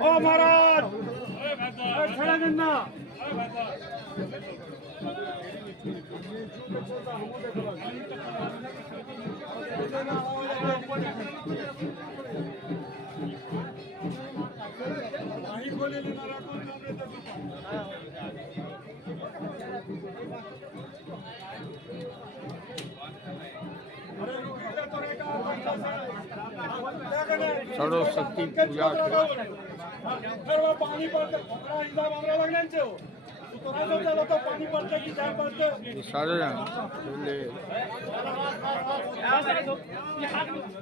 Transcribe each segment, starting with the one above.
ओ महाराज खड़ा करना सरस्वती पूजा सर्व पाणी पडतं खोकला हिंदा बाबरा लागण्यांचे हो तो पाणी पडतं की काय पडतं सारे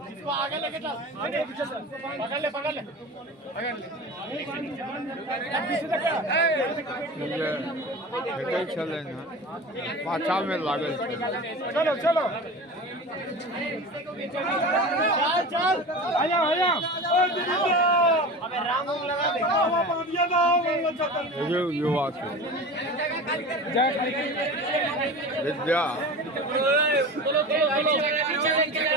इसको आगे लेके चल आगे पीछे चल पकड़ ले पकड़ ले चले पाछा में लागल चलो चलो चल चल आया आया अबे राम लगा दे बाबा ना ये युवा थे विद्या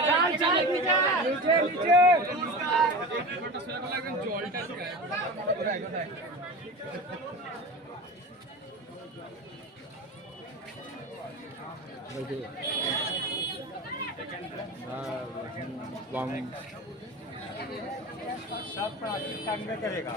चल चल नीचे नीचे सब करेगा